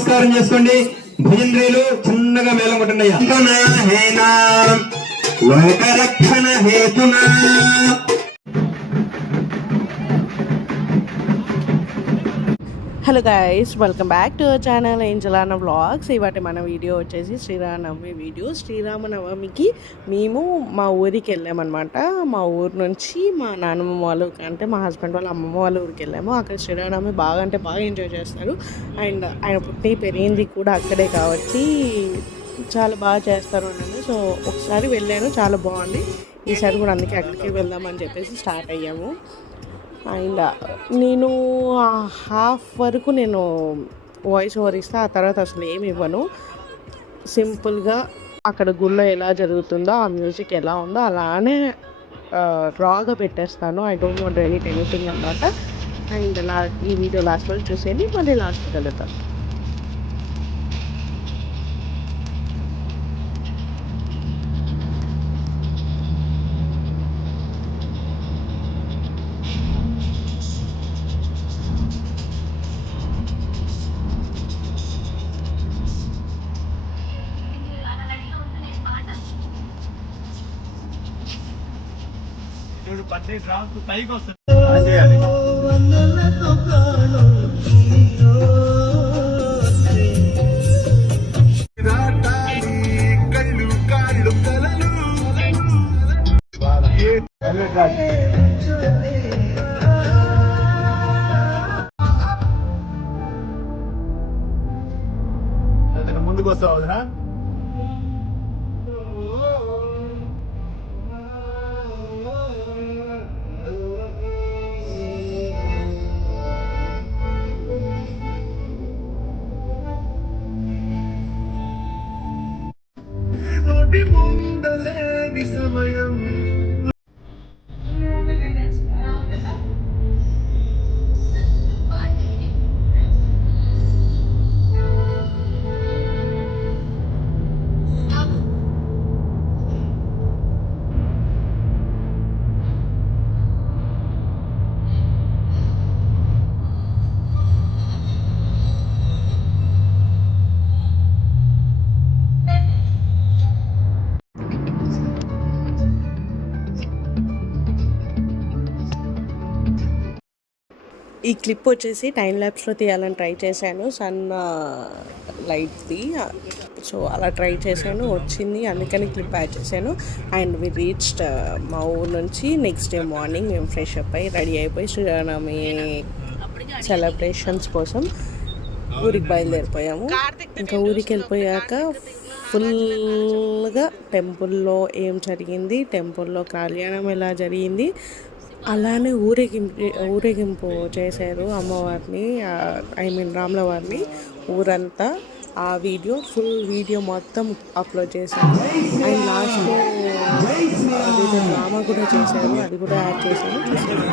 నమస్కారం చేసుకోండి. భజంద్రీలు చిన్నగా మేళం కొట్టండి. లోకరక్షణ హేతునా hello guys, welcome back to our channel ఏంజలానా వ్లాగ్స్. ఇవాటి మన వీడియో వచ్చేసి శ్రీరామనవమి వీడియో. శ్రీరామనవమికి మేము మా ఊరికి వెళ్ళామన్నమాట. మా ఊరు నుంచి మా నాన్నమ్మ వాళ్ళు అంటే మా హస్బెండ్ వాళ్ళ అమ్మమ్మ వాళ్ళ ఊరికి వెళ్ళాము. అక్కడ శ్రీరామనవమి బాగా అంటే బాగా ఎంజాయ్ చేస్తారు. అండ్ ఆయన పుట్టి పెరిగింది కూడా అక్కడే కాబట్టి చాలా బాగా చేస్తారు అన్నాను. సో ఒకసారి వెళ్ళాను, చాలా బాగుంది. ఈసారి కూడా అందుకే అక్కడికి వెళ్దామని చెప్పేసి స్టార్ట్ అయ్యాము. అండ్ నేను హాఫ్ వరకు నేను వాయిస్ ఓవర్ ఇస్తే ఆ తర్వాత అసలు ఏమి ఇవ్వను. సింపుల్గా అక్కడ గుళ్ళో ఎలా జరుగుతుందో ఆ మ్యూజిక్ ఎలా ఉందో అలానే రాగా పెట్టేస్తాను. ఐ డోంట్ వాంట్ ఎనీథింగ్ అన్నమాట. అండ్ ఈ వీడియో లాస్ట్ వరకు చూసేయండి, మళ్ళీ లాస్ట్కి వెళ్తాను. ముందుకు వస్తావురా. ముందలేని సమయం ఈ క్లిప్ వచ్చేసి టైం ల్యాప్స్లో తీయాలని ట్రై చేశాను, సన్ లైట్ది. సో అలా ట్రై చేశాను, వచ్చింది, అందుకని క్లిప్ యాడ్ చేశాను. అండ్ వి రీచ్డ్ మా ఊరు నుంచి నెక్స్ట్ డే మార్నింగ్ మేము ఫ్రెష్ అప్ అయ్యి రెడీ అయిపోయి శ్రీరామనవమి సెలబ్రేషన్స్ కోసం ఊరికి బయలుదేరిపోయాము. ఇంకా ఊరికి వెళ్ళిపోయాక ఫుల్గా టెంపుల్లో ఏం జరిగింది, టెంపుల్లో కళ్యాణం ఎలా జరిగింది, అలానే ఊరేగింపు చేశారు అమ్మవారిని, ఐ మీన్ రాముల వారిని ఊరంతా. ఆ వీడియో ఫుల్ వీడియో మొత్తం అప్లోడ్ చేశాను. అండ్ లాస్ట్లో అది డ్రామా కూడా చేశారు, అది కూడా యాడ్ చేశాను, చూసాను.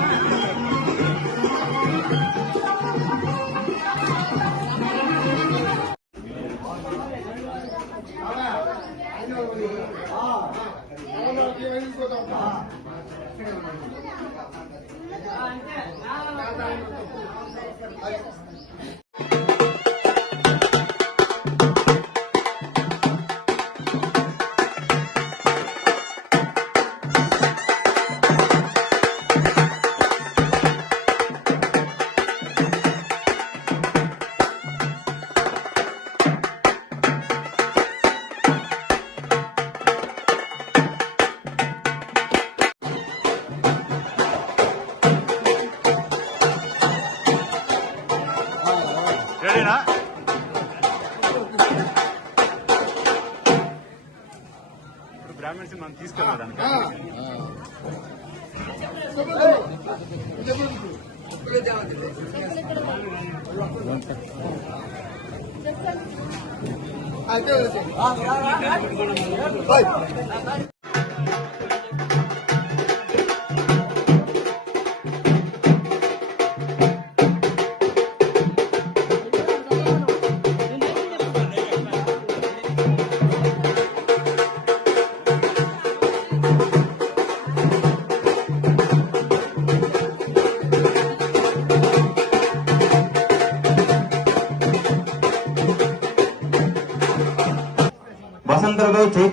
బ్రాహ్మణ్స్ మనం తీసుకెళ్ళడానికి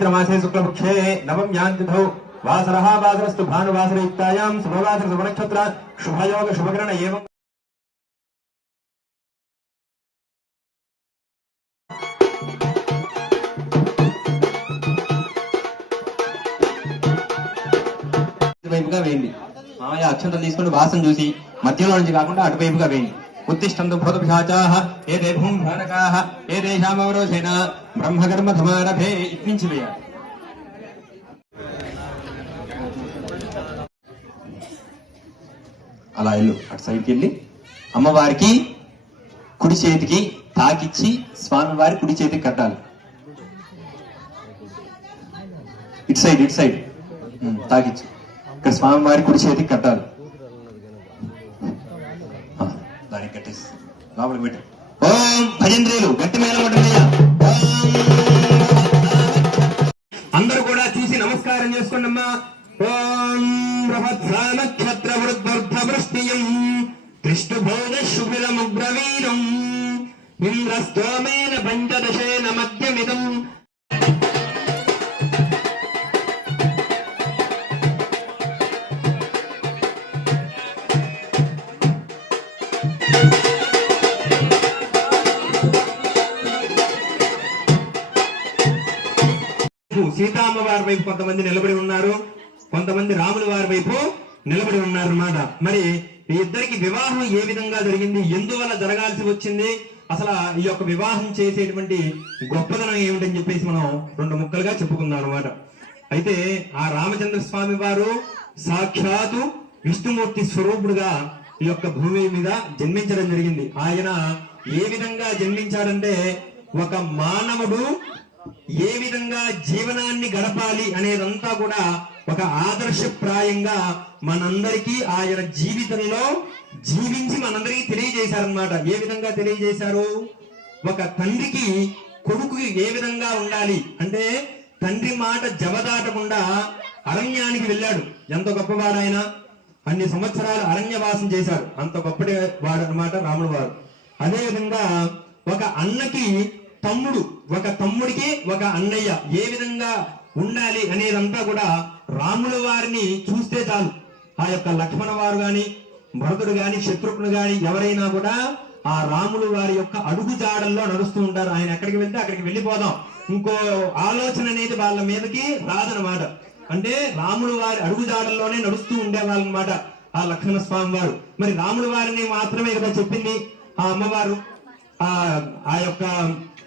चैत्रमासे शुक्लपक्षे नवम्यां तिथौ वासरः वासरस्तु भानुवासरयुक्तायां शुभवासर शुभनक्षत्र शुभयोग शुभकरण एवं వైపుగా వేయండి. ఆయా అక్షంతలు తీసుకుని వాసన చూసి మధ్యలో నుంచి కాకుండా అటువైపుగా వేయండి. ఉత్తిష్టంతు భూతపిశాచాః ఏతే భూంభానకాః ఏతేషామవరోధేన బ్రహ్మకర్మ ధమారభే. ఇట్నుంచి వేయాలి. అలా వెళ్ళు, అటు సైడ్కి వెళ్ళి అమ్మవారికి కుడి చేతికి తాకిచ్చి స్వామివారి కుడి చేతికి కట్టాలి. ఇటు సైడ్ తాకిచ్చి ఇక్కడ స్వామివారి కుడి చేతికి కట్టాలి. దానికి కట్టేసి లోపలికి పెట్టు. ఓం భజంత్రీలు గట్టి మేళ కొట్టండి. అందరూ కూడా చూసి నమస్కారం చేసుకోండి అమ్మా. ఓం నక్షత్ర వృద్ధవృష్టియం కృష్ణభోజ శుభిరముగ్రవీరం ఇంద్రస్తోమేన పంచదశేన మధ్యమిదం. సీతామ్మవారి వైపు కొంతమంది నిలబడి ఉన్నారు, కొంతమంది రాముల వారి వైపు నిలబడి ఉన్నారు అన్నమాట. మరి ఈ ఇద్దరికి వివాహం ఏ విధంగా జరిగింది, ఎందువల్ల జరగాల్సి వచ్చింది, అసలు ఈ యొక్క వివాహం చేసేటువంటి గొప్పదనం ఏమిటని చెప్పేసి మనం రెండు ముక్కలుగా చెప్పుకుందాం అనమాట. అయితే ఆ రామచంద్ర స్వామి వారు సాక్షాత్తు విష్ణుమూర్తి స్వరూపుడుగా ఈ యొక్క భూమి మీద జన్మించడం జరిగింది. ఆయన ఏ విధంగా జన్మించాడంటే, ఒక మానవుడు ఏ విధంగా జీవనాన్ని గడపాలి అనేదంతా కూడా ఒక ఆదర్శప్రాయంగా మనందరికీ ఆయన జీవితంలో జీవించి మనందరికీ తెలియజేశారనమాట. ఏ విధంగా తెలియజేశారు, ఒక తండ్రికి కొడుకు ఏ విధంగా ఉండాలి అంటే, తండ్రి మాట జవదాటకుండా అరణ్యానికి వెళ్ళాడు. ఎంత గొప్పవాడు ఆయన, అన్ని సంవత్సరాలు అరణ్యవాసం చేశాడు, అంత గొప్పటి వాడు అనమాట రాముడు వారు. అదే విధంగా ఒక అన్నకి తమ్ముడు, ఒక తమ్ముడికి ఒక అన్నయ్య ఏ విధంగా ఉండాలి అనేదంతా కూడా రాముల వారిని చూస్తే చాలు. ఆ యొక్క లక్ష్మణ వారు గాని, భరతుడు గాని, శత్రుఘ్నుడు గాని ఎవరైనా కూడా ఆ రాములు వారి యొక్క అడుగు జాడల్లో నడుస్తూ ఉంటారు. ఆయన ఎక్కడికి వెళ్తే అక్కడికి వెళ్ళిపోదాం, ఇంకో ఆలోచన అనేది వాళ్ళ మీదకి రాదనమాట. అంటే రాములు వారి అడుగు జాడల్లోనే నడుస్తూ ఉండేవాళ్ళనమాట ఆ లక్ష్మణ స్వామి వారు. మరి రాముల వారిని మాత్రమే కదా చెప్పింది ఆ అమ్మవారు ఆ యొక్క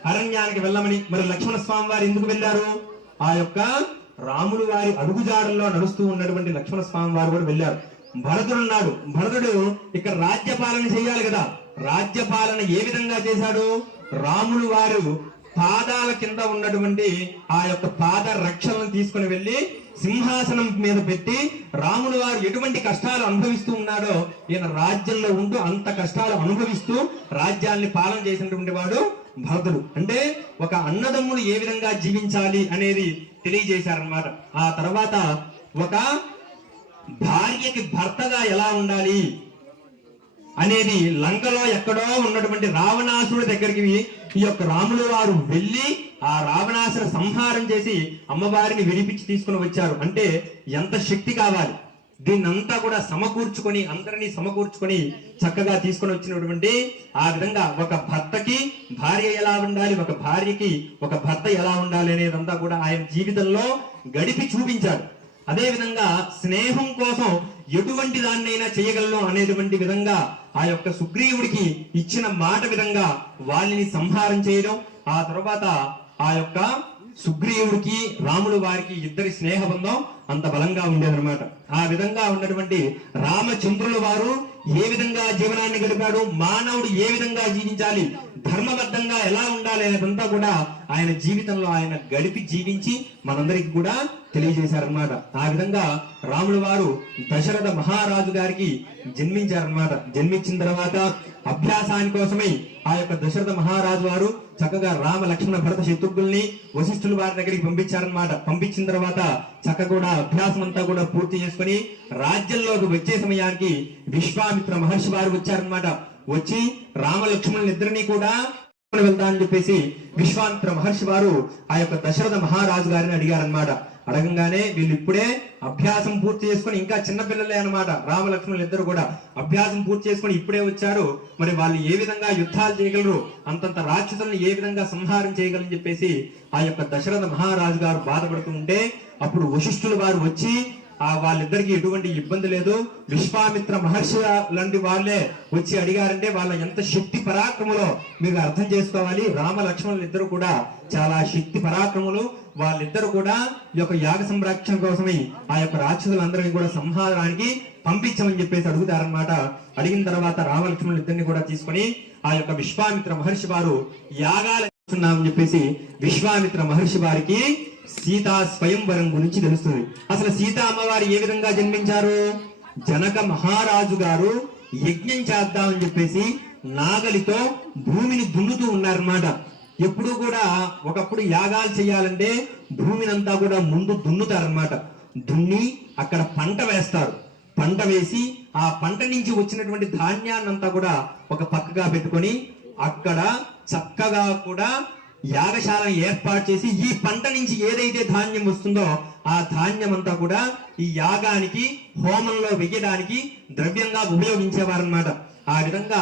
అరణ్యానికి వెళ్ళమని. మరి లక్ష్మణ స్వామి వారు ఎందుకు వెళ్ళారు, ఆ యొక్క రాములు వారి అడుగుజాడల్లో నడుస్తూ ఉన్నటువంటి లక్ష్మణ స్వామి వారు కూడా వెళ్ళారు. భరతుడు ఉన్నాడు, భరతుడు ఇక్కడ రాజ్యపాలన చేయాలి కదా. రాజ్యపాలన ఏ విధంగా చేశాడు, రాములు వారు పాదాల కింద ఉన్నటువంటి ఆ యొక్క పాద రక్షలను తీసుకుని వెళ్లి సింహాసనం మీద పెట్టి, రాములు వారు ఎటువంటి కష్టాలు అనుభవిస్తూ ఉన్నాడో ఈయన రాజ్యంలో ఉంటూ అంత కష్టాలు అనుభవిస్తూ రాజ్యాన్ని పాలన చేసినటువంటి వాడు భరతుడు. అంటే ఒక అన్నదమ్ముడు ఏ విధంగా జీవించాలి అనేది తెలియజేశారనమాట. ఆ తర్వాత ఒక భార్యకి భర్తగా ఎలా ఉండాలి అనేది లంకలో ఎక్కడో ఉన్నటువంటి రావణాసుడి దగ్గరికి ఈ యొక్క రాములు వారు వెళ్లి ఆ రావణాసుర సంహారం చేసి అమ్మవారిని విడిపించి తీసుకుని వచ్చారు. అంటే ఎంత శక్తి కావాలి, దీన్నంతా కూడా సమకూర్చుకొని అందరినీ సమకూర్చుకొని చక్కగా తీసుకొని వచ్చినటువంటి ఆ విధంగా ఒక భర్తకి భార్య ఎలా ఉండాలి, ఒక భార్యకి ఒక భర్త ఎలా ఉండాలి అనేదంతా కూడా ఆయన జీవితంలో గడిపి చూపించాడు. అదే విధంగా స్నేహం కోసం ఎటువంటి దాన్నైనా చేయగలను అనేటువంటి విధంగా ఆ యొక్క సుగ్రీవుడికి ఇచ్చిన మాట విధంగా వాళ్ళని సంహారం చేయడం, ఆ తర్వాత ఆ యొక్క సుగ్రీవుడికి రాములు వారికి ఇద్దరి స్నేహబంధం అంత బలంగా ఉండేదన్నమాట. ఆ విధంగా ఉన్నటువంటి రామచంద్రుల వారు ఏ విధంగా జీవనాన్ని గడిపాడు, మానవుడు ఏ విధంగా జీవించాలి, ధర్మబద్ధంగా ఎలా ఉండాలి అనేదంతా కూడా ఆయన జీవితంలో ఆయన గడిపి జీవించి మనందరికి కూడా తెలియజేశారనమాట. ఆ విధంగా రాముల వారు దశరథ మహారాజు గారికి జన్మించారనమాట. జన్మించిన తర్వాత అభ్యాసాని కోసమై ఆ యొక్క దశరథ మహారాజు వారు చక్కగా రామ లక్ష్మణ భరత శత్రుఘ్నుల్ని వశిష్ఠుల వారి దగ్గరికి పంపించారనమాట. పంపించిన తర్వాత చక్కగా కూడా అభ్యాసం అంతా కూడా పూర్తి చేసుకుని రాజ్యంలోకి వచ్చే సమయానికి విశ్వామిత్ర మహర్షి వారు వచ్చారనమాట. వచ్చి రామ లక్ష్మణులిద్దరినీ కూడా వెళ్తా అని చెప్పేసి విశ్వామిత్ర మహర్షి వారు ఆ యొక్క దశరథ మహారాజు గారిని అడిగారనమాట. అడగంగానే వీళ్ళు ఇప్పుడే అభ్యాసం పూర్తి చేసుకుని, ఇంకా చిన్నపిల్లలే అనమాట, రామలక్ష్మణులు ఇద్దరు కూడా అభ్యాసం పూర్తి చేసుకుని ఇప్పుడే వచ్చారు. మరి వాళ్ళు ఏ విధంగా యుద్ధాలు చేయగలరు, అంతంత రాక్షసులను ఏ విధంగా సంహారం చేయగలని చెప్పేసి ఆ యొక్క దశరథ మహారాజు గారు బాధపడుతూ ఉంటే, అప్పుడు వశిష్ఠులు వారు వచ్చి వాళ్ళిద్దరికి ఎటువంటి ఇబ్బంది లేదు, విశ్వామిత్ర మహర్షి లాంటి వాళ్ళే వచ్చి అడిగారంటే వాళ్ళ ఎంత శక్తి పరాక్రములో మీరు అర్థం చేసుకోవాలి. రామ లక్ష్మణులు ఇద్దరు కూడా చాలా శక్తి పరాక్రములు. వాళ్ళిద్దరు కూడా ఈ యొక్క యాగ సంరక్షణ కోసమై ఆ యొక్క రాక్షసులందరినీ కూడా సంహారానికి పంపించమని చెప్పేసి అడుగుతారనమాట. అడిగిన తర్వాత రామలక్ష్మణులు ఇద్దరిని కూడా తీసుకుని ఆ యొక్క విశ్వామిత్ర మహర్షి వారు యాగాలు చేస్తున్నామని చెప్పేసి విశ్వామిత్ర మహర్షి వారికి సీతా స్వయంవరం గురించి తెలుస్తుంది. అసలు సీతా అమ్మవారు ఏ విధంగా జన్మించారు? జనక మహారాజు గారు యజ్ఞం చేద్దామని చెప్పేసి నాగలితో భూమిని దున్నుతూ ఉన్నారన్నమాట. ఎప్పుడు కూడా ఒకప్పుడు యాగాలు చేయాలంటే భూమినంతా కూడా ముందు దున్నుతారన్నమాట. దున్ని అక్కడ పంట వేస్తారు. పంట వేసి ఆ పంట నుంచి వచ్చినటువంటి ధాన్యాన్నంతా కూడా ఒక పక్కగా పెట్టుకొని అక్కడ చక్కగా కూడా యాగశాలను ఏర్పాటు చేసి ఈ పంట నుంచి ఏదైతే ధాన్యం వస్తుందో ఆ ధాన్యం అంతా కూడా ఈ యాగానికి హోమంలో వెయ్యడానికి ద్రవ్యంగా ఉపయోగించేవారన్నమాట. ఆ విధంగా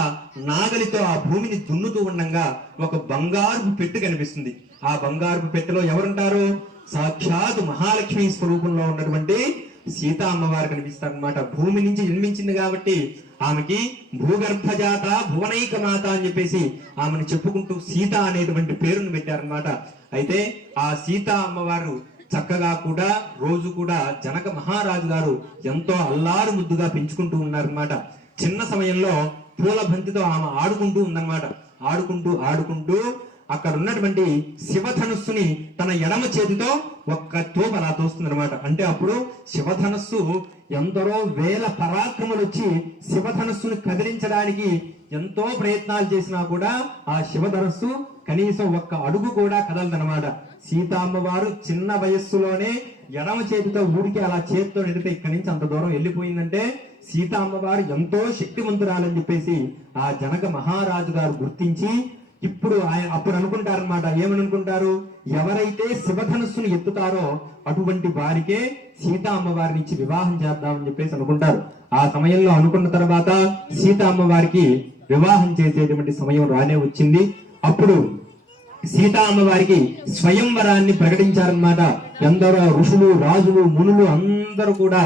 నాగలితో ఆ భూమిని దున్నుతూ ఉండగా ఒక బంగారు పెట్టె కనిపిస్తుంది. ఆ బంగారు పెట్టెలో ఎవరుంటారు? సాక్షాత్ మహాలక్ష్మి స్వరూపంలో ఉన్నటువంటి సీతా అమ్మవారు కనిపిస్తారనమాట. భూమి నుంచి జన్మించింది కాబట్టి ఆమెకి భూగర్భజాత భువనైక మాత అని చెప్పేసి ఆమెను చెప్పుకుంటూ సీత అనేటువంటి పేరును పెట్టారనమాట. అయితే ఆ సీతా అమ్మవారు చక్కగా కూడా రోజు కూడా జనక మహారాజు గారు ఎంతో అల్లారు ముద్దుగా పెంచుకుంటూ ఉన్నారనమాట. చిన్న సమయంలో పూల బంతితో ఆమె ఆడుకుంటూ ఉందన్నమాట. ఆడుకుంటూ అక్కడ ఉన్నటువంటి శివధనస్సుని తన ఎడమ చేతితో ఒక్క తోపు అలా తోస్తుంది అనమాట. అంటే అప్పుడు శివధనస్సు ఎందరో వేల పరాక్రములు వచ్చి శివధనస్సును కదిలించడానికి ఎంతో ప్రయత్నాలు చేసినా కూడా ఆ శివధనస్సు కనీసం ఒక్క అడుగు కూడా కదలదనమాట. సీతామ్మవారు చిన్న వయస్సులోనే ఎడమ చేతితో ఊరికి అలా చేతితో నిడితే ఇక్కడి నుంచి అంత దూరం వెళ్ళిపోయిందంటే సీతా అమ్మవారు ఎంతో శక్తివంతురాలని చెప్పేసి ఆ జనక మహారాజు గారు గుర్తించి ఇప్పుడు అప్పుడు అనుకుంటారనమాట. ఏమని అనుకుంటారు? ఎవరైతే శివధనుస్సును ఎత్తుతారో అటువంటి వారికే సీతా అమ్మవారిని ఇచ్చి వివాహం చేద్దామని చెప్పేసి అనుకుంటారు. ఆ సమయంలో అనుకున్న తర్వాత సీతా అమ్మవారికి వివాహం చేసేటువంటి సమయం రానే వచ్చింది. అప్పుడు సీతా అమ్మవారికి స్వయంవరాన్ని ప్రకటించారన్నమాట. ఎందరో ఋషులు, రాజులు, మునులు అందరూ కూడా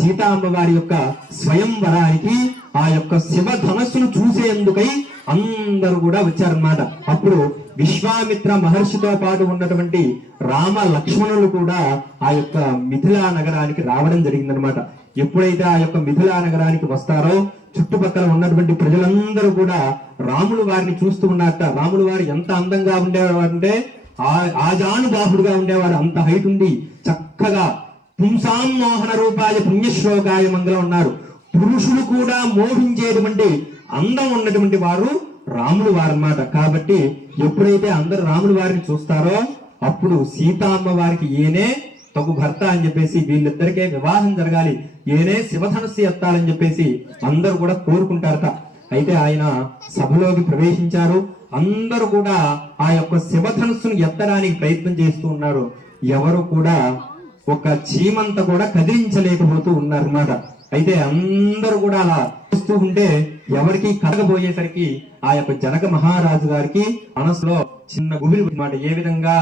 సీతా అమ్మవారి యొక్క స్వయంవరానికి ఆ యొక్క శివ ధనస్సును చూసేందుకై అందరూ కూడా వచ్చారన్నమాట. అప్పుడు విశ్వామిత్ర మహర్షితో పాటు ఉన్నటువంటి రామ లక్ష్మణులు కూడా ఆ యొక్క మిథిలా నగరానికి రావడం జరిగిందనమాట. ఎప్పుడైతే ఆ యొక్క మిథిలా నగరానికి వస్తారో చుట్టుపక్కల ఉన్నటువంటి ప్రజలందరూ కూడా రాములు వారిని చూస్తూ ఉన్నారట. రాములు వారు ఎంత అందంగా ఉండేవాడు అంటే ఆజానుబాహుడుగా ఉండేవాడు. అంత హైట్ ఉండి చక్కగా పుంసాం మోహన రూపాయ పుణ్యశ్లోకాయ మంగళం ఉన్నారు. పురుషులు కూడా మోహించేటువంటి అందం ఉన్నటువంటి వారు రాములు వారు అన్నమాట. కాబట్టి ఎప్పుడైతే అందరు రాములు వారిని చూస్తారో అప్పుడు సీతా అమ్మ వారికి ఈయనే తగు భర్త అని చెప్పేసి వీళ్ళిద్దరికే వివాహం జరగాలి, ఈయనే శివధనస్సు ఎత్తాలని చెప్పేసి అందరూ కూడా కోరుకుంటారట. అయితే ఆయన సభలోకి ప్రవేశించారు. అందరూ కూడా ఆ యొక్క శివధనస్సును ఎత్తడానికి ప్రయత్నం చేస్తూ ఉన్నారు. ఎవరు కూడా ఒక చీమంత కూడా కదిలించలేకపోతూ ఉన్నారన్నమాట. అయితే అందరూ కూడా అలా చూస్తూ ఉంటే ఎవరికి కలగబోయేసరికి ఆ యొక్క జనక మహారాజు గారికి మనసులో చిన్న గుబిలి అన్నమాట. ఏ విధంగా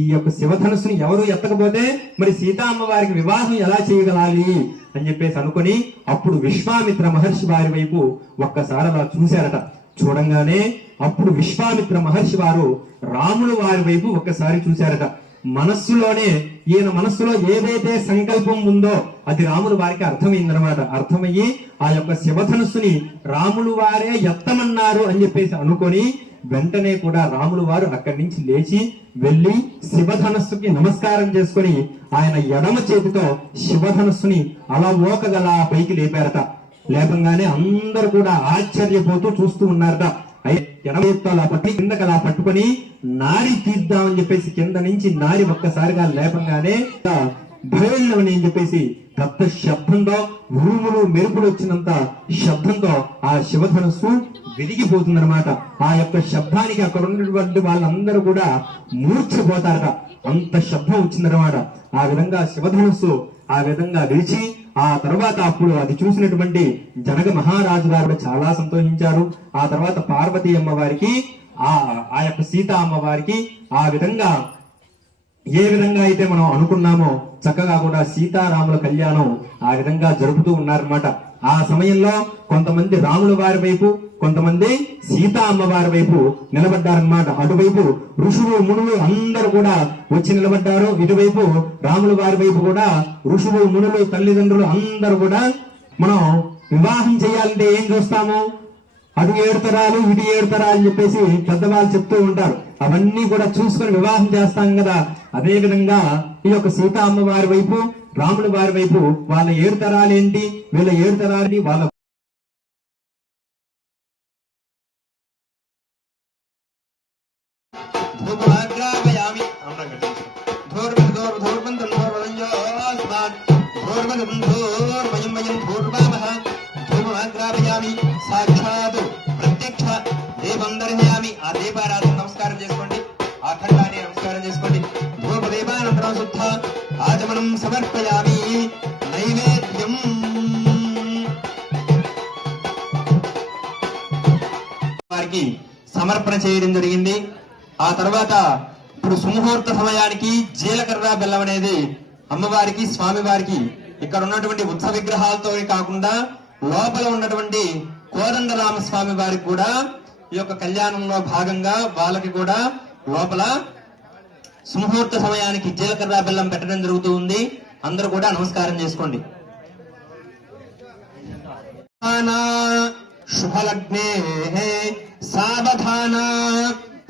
ఈ యొక్క శివధనుస్సుని ఎవరు ఎత్తకపోతే మరి సీతా అమ్మవారికి వివాహం ఎలా చేయగలాలి అని చెప్పేసి అనుకుని అప్పుడు విశ్వామిత్ర మహర్షి వారి వైపు ఒక్కసారి అలా చూశారట. చూడంగానే అప్పుడు విశ్వామిత్ర మహర్షి వారు రాములు వారి వైపు ఒక్కసారి చూశారట. మనస్సులోనే ఈయన మనస్సులో ఏదైతే సంకల్పం ఉందో అది రాములు వారికి అర్థమైందనమాట. అర్థమయ్యి ఆ యొక్క శివధనుస్సుని రాములు వారే ఎత్తమన్నారు అని చెప్పేసి అనుకొని వెంటనే కూడా రాములు వారు అక్కడి నుంచి లేచి వెళ్లి శివధనస్సుకి నమస్కారం చేసుకుని ఆయన ఎడమ చేతితో శివధనస్సుని అలా ఓకగల పైకి లేపారట. లేపంగానే అందరూ కూడా ఆశ్చర్యపోతూ చూస్తూ ఉన్నారట. అలా పట్టి కిందకి అలా పట్టుకొని నారి తీద్దామని చెప్పేసి కింద నుంచి నారి ఒక్కసారిగా లేపంగానే భైరవుని అని చెప్పేసి పెద్ద శబ్దంతో ఉరుములు మెరుపులు వచ్చినంత శబ్దంతో ఆ శివధనస్సు విరిగిపోతుందన్నమాట. ఆ యొక్క శబ్దానికి అక్కడ ఉన్నటువంటి వాళ్ళందరూ కూడా మూర్ఛపోతారట, అంత శబ్దం వచ్చిందన్నమాట. ఆ విధంగా శివధనస్సు ఆ విధంగా విరిచి ఆ తర్వాత అప్పుడు అది చూసినటువంటి జనక మహారాజు గారు చాలా సంతోషించారు. ఆ తర్వాత పార్వతీ అమ్మవారికి ఆ యొక్క సీతా అమ్మవారికి ఆ విధంగా ఏ విధంగా అయితే మనం అనుకున్నామో చక్కగా కూడా సీతారాముల కళ్యాణం ఆ విధంగా జరుపుతూ ఉన్నారన్నమాట. ఆ సమయంలో కొంతమంది రాముల వారి వైపు, కొంతమంది సీతా అమ్మవారి వైపు నిలబడ్డారన్నమాట. అటువైపు ఋషులు మునులు అందరూ కూడా వచ్చి నిలబడ్డారు. ఇటువైపు రాముల వారి వైపు కూడా ఋషులు మునులు తల్లిదండ్రులు అందరూ కూడా మనం వివాహం చేయాలంటే ఏం చూస్తాము, అటు 7 తరాలు ఇటు 7 తరాలు అని చెప్పేసి పెద్దవాళ్ళు చెప్తూ ఉంటారు. అవన్నీ కూడా చూసుకొని వివాహం చేస్తాం కదా. అదే విధంగా ఈ యొక్క సీతా అమ్మవారి వైపు రాముల వారి వైపు వాళ్ళ 7 తరాలు ఏంటి, వీళ్ళ 7 తరాలు వాళ్ళ సాక్షాత్ ప్రత్యక్ష దేవందర్యామి. ఆ దీపారాధన నమస్కారం చేసుకోండి, ఆ ఖండాన్ని నమస్కారం చేసుకోండి. ధూపదీపానంతరం శుద్ధ ఆచమనం సమర్పయామి. నైవేద్యం వారికి సమర్పణ చేయడం జరిగింది. ఆ తర్వాత ఇప్పుడు సుముహూర్త సమయానికి జీలకర్ర బెల్లం అనేది అమ్మవారికి స్వామివారికి ఇక్కడ ఉన్నటువంటి ఉత్సవ విగ్రహాలతో కాకుండా లోపల ఉన్నటువంటి కోదండరామస్వామి వారికి కూడా ఈ యొక్క కళ్యాణంలో భాగంగా వాళ్ళకి కూడా లోపల సుముహూర్త సమయానికి జీలకర్ర బెల్లం పెట్టడం జరుగుతూ ఉంది. అందరూ కూడా నమస్కారం చేసుకోండి. శుభలగ్నే సావధాన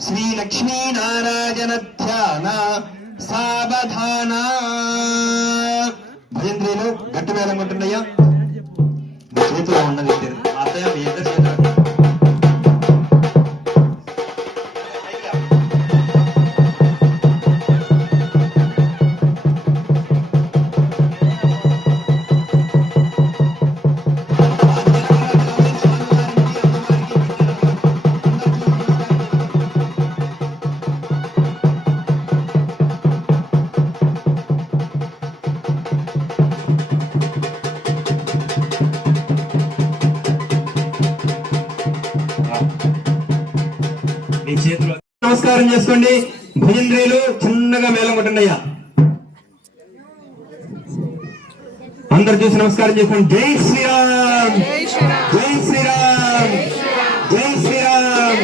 శ్రీ లక్ష్మీనారాయణ ధ్యాన సావధాన. భజంత్రీలు గట్టి మేళం కొట్టుండయ్యా. చేతిలో ఉన్నది అత్తయ్య మీ ఇద్దరు చేతులు నమస్కారం చేసుకోండి. భజంత్రీలు చిన్నగా మేళం కొట్టండి అయ్యా. అందరు చూసి నమస్కారం చేసుకోండి. జై శ్రీరామ్, జై శ్రీరామ్, జై శ్రీరామ్,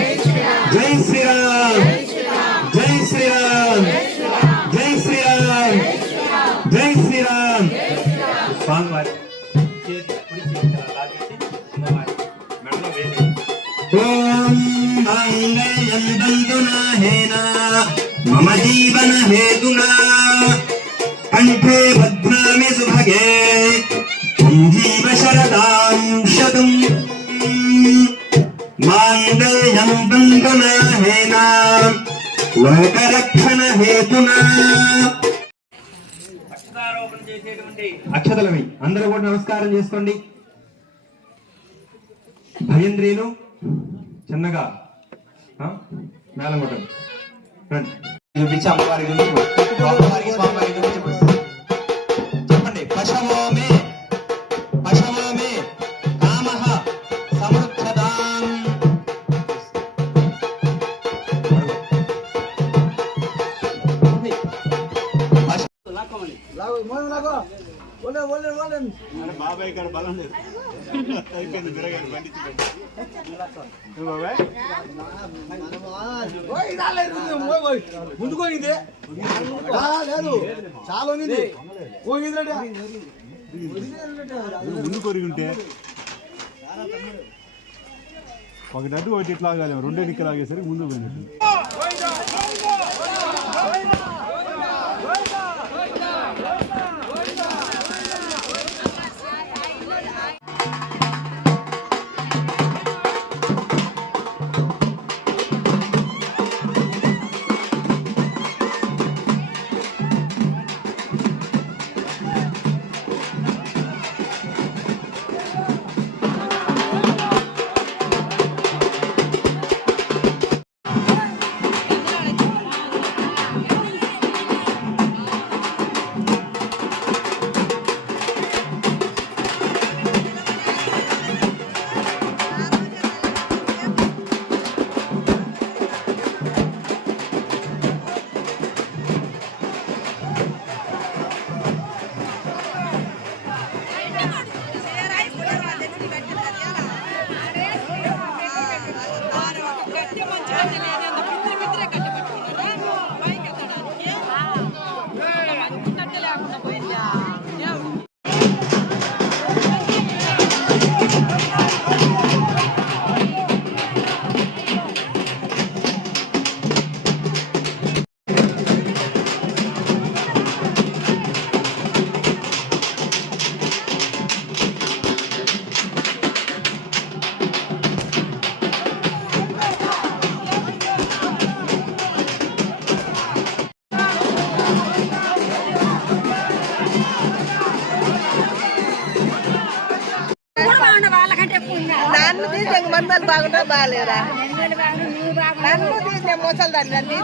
జై శ్రీరామ్, జై శ్రీరామ్, జై శ్రీరామ్, జై శ్రీరామ్. స్వామివారి ఓం మంగళం దంతునా హేనా మమ జీవన హేతునా కంఠే భద్రామి సుభగే జీవ శరదాం శతం. మాంగళ్యం దంతునా హేనా లోకరక్షణ హేతునా. అక్షతారోపణ చేసేటువంటి అక్షతలవి అందరూ కూడా నమస్కారం చేసుకోండి. భజంత్రీలు చిన్నగా మేళం కొట్టండి. చూపించి అమ్మవారి అమ్మవారికి స్వామివారికి చెప్పండి. పశవోమే పశవోమే కామః సమృద్ధదాం. బాబాయ్ ఇక్కడ బలం లేదు. ముందు పోయింది లేదు చాలా ముందు కొరిగింటే ఒకటి అటు ఒకటి ఇట్లా లాగాలి, రెండే దిక్కు లాగేసరికి ముందు పోయినట్టు. ముసలి బాగుంటా బాగాలేరా నన్ను తీసే ముసలి దాన్ని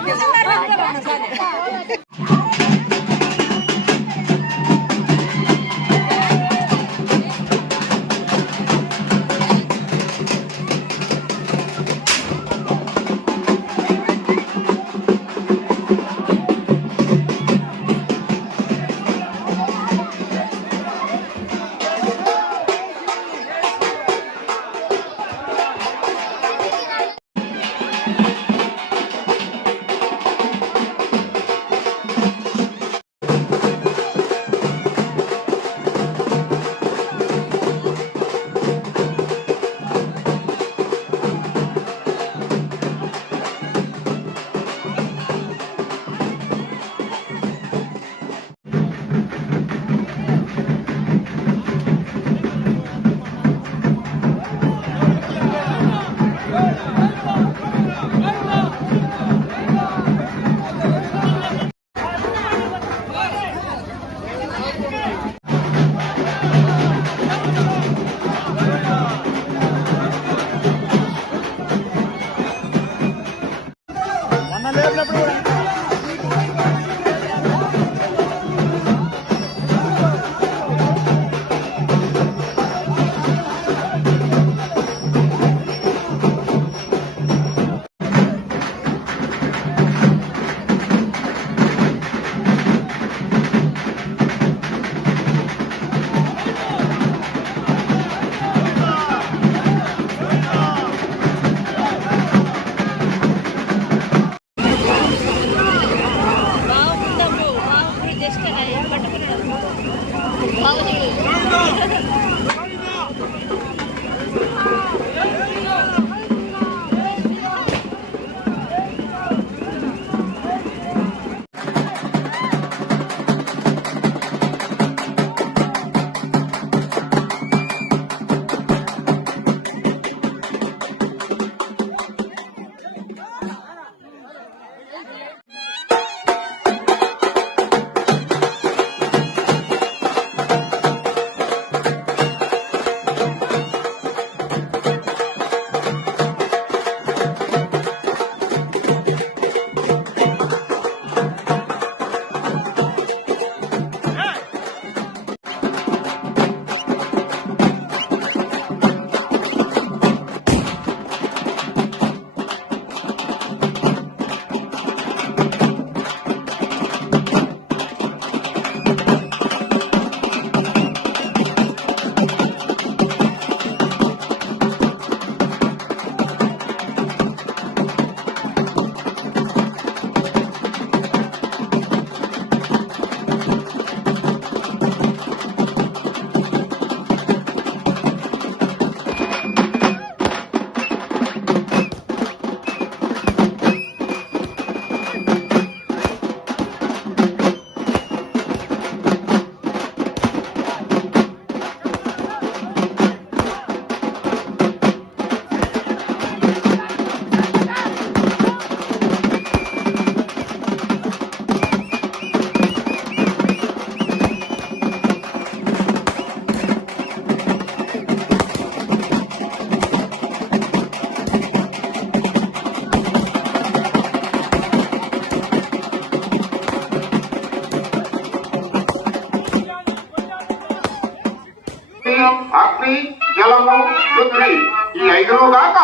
అగ్ని జలము పృథ్వీ ఈ ఐదులో గాక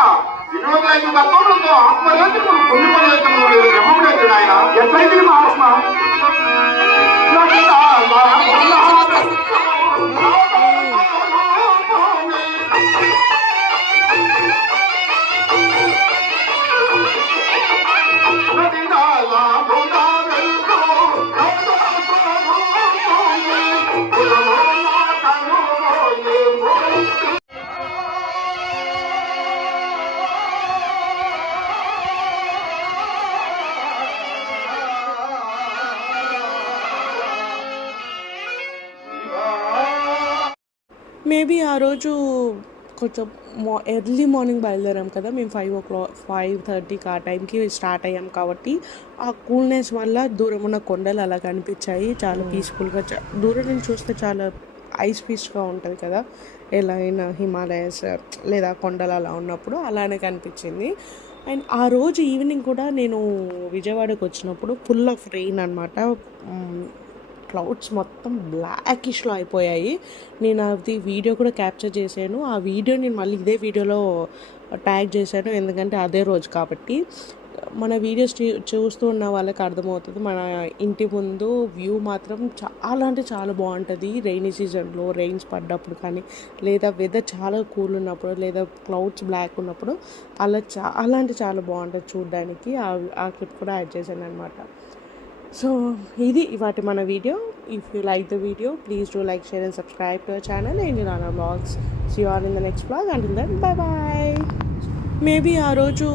25 తత్వములతో ఆత్మయోచకుడు కొన్ని పర్యటనలు బ్రహ్మముడేతుడు ఆయన ఎట్లయితే మహాత్మ మేబీ ఆ రోజు కొంచెం ఎర్లీ మార్నింగ్ బయలుదేరాం కదా మేము 5:30కి ఆ టైంకి స్టార్ట్ అయ్యాం కాబట్టి ఆ కూల్నెస్ వల్ల దూరం ఉన్న కొండలు అలా కనిపించాయి చాలా పీస్ఫుల్గా దూరం నుంచి చూస్తే చాలా ఐస్ పీస్గా ఉంటుంది కదా, ఎలా అయినా హిమాలయస్ లేదా కొండలు అలా ఉన్నప్పుడు అలానే కనిపించింది. అండ్ ఆ రోజు ఈవినింగ్ కూడా నేను విజయవాడకు వచ్చినప్పుడు ఫుల్ ఆఫ్ రెయిన్ అనమాట. క్లౌడ్స్ మొత్తం బ్లాకిష్లో అయిపోయాయి. నేను అది వీడియో కూడా క్యాప్చర్ చేశాను. ఆ వీడియో నేను మళ్ళీ ఇదే వీడియోలో ట్యాగ్ చేశాను, ఎందుకంటే అదే రోజు కాబట్టి. మన వీడియోస్ చూస్తూ ఉన్న వాళ్ళకి అర్థమవుతుంది, మన ఇంటి ముందు వ్యూ మాత్రం చాలా అంటే చాలా బాగుంటుంది. రైనీ సీజన్లో రెయిన్స్ పడ్డప్పుడు కానీ, లేదా వెదర్ చాలా కూల్ ఉన్నప్పుడు, లేదా క్లౌడ్స్ బ్లాక్ ఉన్నప్పుడు అలా చాలా అంటే చాలా బాగుంటుంది చూడడానికి. ఆ క్లిప్ కూడా యాడ్ చేశాను అనమాట. సో ఇది ఇవాటి మన video. If you like the video, please do like, share and subscribe to our channel Angel Ana vlogs. See you all in the next vlog. Until then bye bye. Maybe ఆ రోజు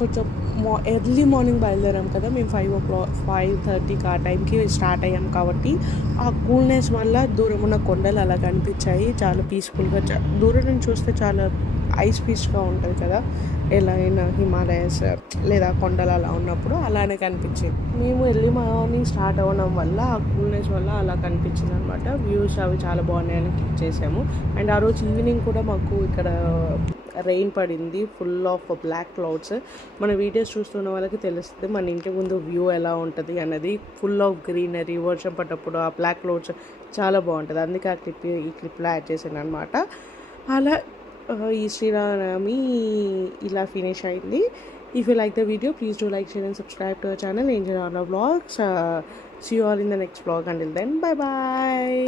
కొంచెం early morning బయలుదేరాం కదా మేము, 5:30కి ఆ టైంకి start అయ్యాం కాబట్టి ఆ కూల్నెస్ వల్ల దూరం ఉన్న కొండలు అలా కనిపించాయి. చాలా పీస్ఫుల్గా, దూరం నుంచి చూస్తే చాలా ఐస్ పీస్గా ఉంటుంది కదా, ఎలా అయినా హిమాలయస్ లేదా కొండలు అలా ఉన్నప్పుడు అలానే కనిపించింది. మేము ఎర్లీ మార్నింగ్ స్టార్ట్ అవ్వడం వల్ల ఆ కూల్నెస్ వల్ల అలా కనిపించింది అనమాట. వ్యూస్ అవి చాలా బాగున్నాయని క్లిక్ చేసాము. అండ్ ఆ రోజు ఈవినింగ్ కూడా మాకు ఇక్కడ రెయిన్ పడింది, ఫుల్ ఆఫ్ బ్లాక్ క్లౌడ్స్. మన వీడియోస్ చూస్తున్న వాళ్ళకి తెలుస్తుంది మన ఇంటి ముందు వ్యూ ఎలా ఉంటుంది అన్నది. ఫుల్ ఆఫ్ గ్రీనరీ, వర్షం పడ్డప్పుడు ఆ బ్లాక్ క్లౌడ్స్ చాలా బాగుంటుంది. అందుకే ఈ క్లిప్లో యాడ్ చేశాను అనమాట. అలా ఈ శ్రీరామనవమి ఇలా ఫినిష్ అయింది. If you like the video, please do like, share and subscribe to our channel Angel Ana vlogs. See you all in the next vlog. Until then bye bye.